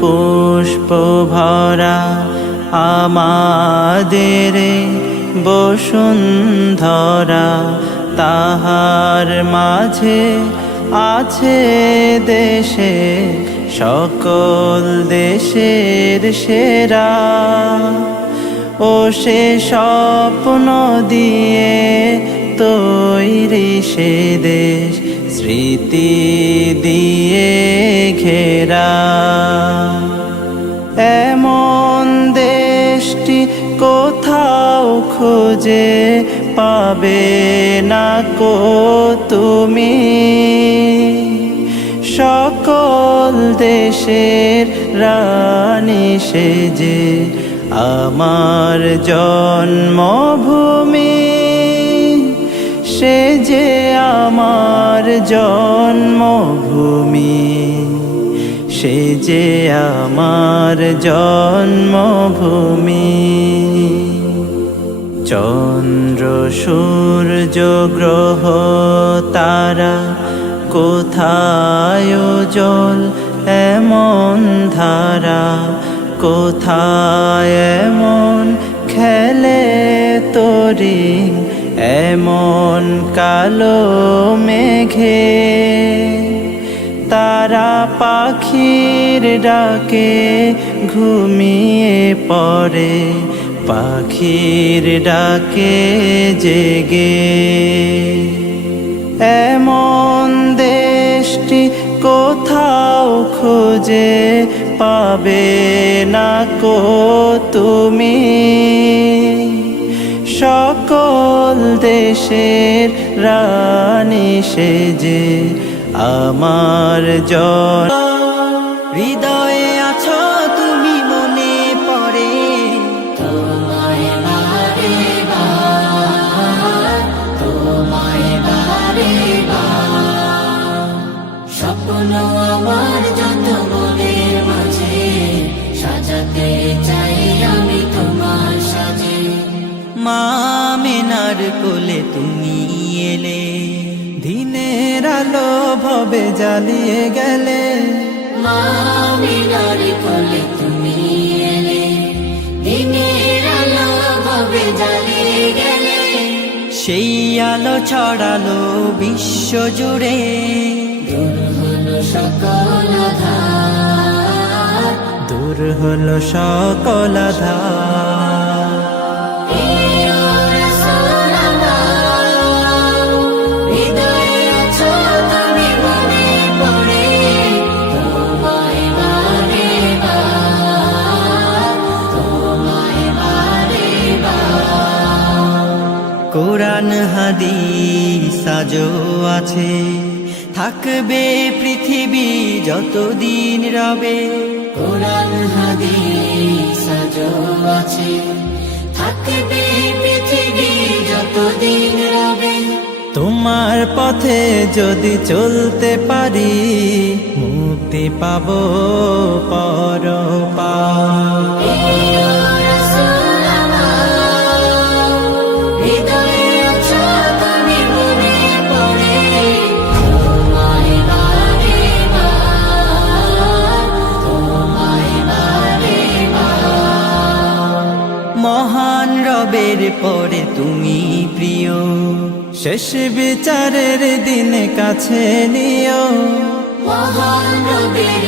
পুষ্প ভরা আমাদের বসুন্ধরা, তাহার মাঝে আছে দেশে সকল দেশের সেরা। ও সে স্বপ্ন দিয়ে তৈরি সে দেশ, স্মৃতি দিয়ে ঘেরা। এমন দেশটি কোথাও খুঁজে পাবে না কো তুমি। সকল দেশের রানী সেজে আমার জন্মভূমি, সে যে আমার জন্মভূমি, সে যে আমার জন্মভূমি। চন্দ্র সূর্য গ্রহ তারা কোথায় জল এমন ধারা, কোথায় এমন খেলে তরি এমন কালো মেঘে। তারা পাখির ডাকে ঘুমিয়ে পড়ে, পাখির ডাকে জেগে। এমন দেশটি কোথাও খুঁজে পাবে না কো তুমি। সকল দেশের রানী সেজে আমার জন। হৃদয়ে আছো তুমি, মনে পড়ে তোমায় বারে বার, তোমায় বারে বার। স্বপ্ন আমার যত মনের মাঝে, সাজাতে চাই আমি তোমার সাজে। মা আমিনার কোলে তুমি এলে, দিনের আলো ভবে জ্বালিয়ে গেলে। মা আমিনার কোলে তুমি এলে, দিনের আলো ভবে জ্বালিয়ে গেলে। সেই আলো ছড়ালো বিশ্ব জুড়ে, দূর হলো সকল আঁধার, দূর হলো সকল আঁধার। প্রিয় রাসূলুল্লাহ, হৃদয়ে আছো তুমি, মনে পড়ে তোমায় বারে বার, তোমায় বারে বার। কোরআন হাদিস আজও আছে, থাকবে পৃথিবী যতদিন রবে। কোরআন হাদিস আজও আছে, থাকবে পৃথিবী যতদিন রবে। তোমার পথে যদি চলতে পারি, মুক্তি পাবো পরপার। প্রিয় রাসূলুল্লাহ, হৃদয়ে আছো তুমি, মনে পড়ে তোমায় বারে বার, তোমায় বারে বার। মহান রবের পরে তুমি প্রিয়, শেষ বিচারের দিনে কাছে নিও। মহান রবের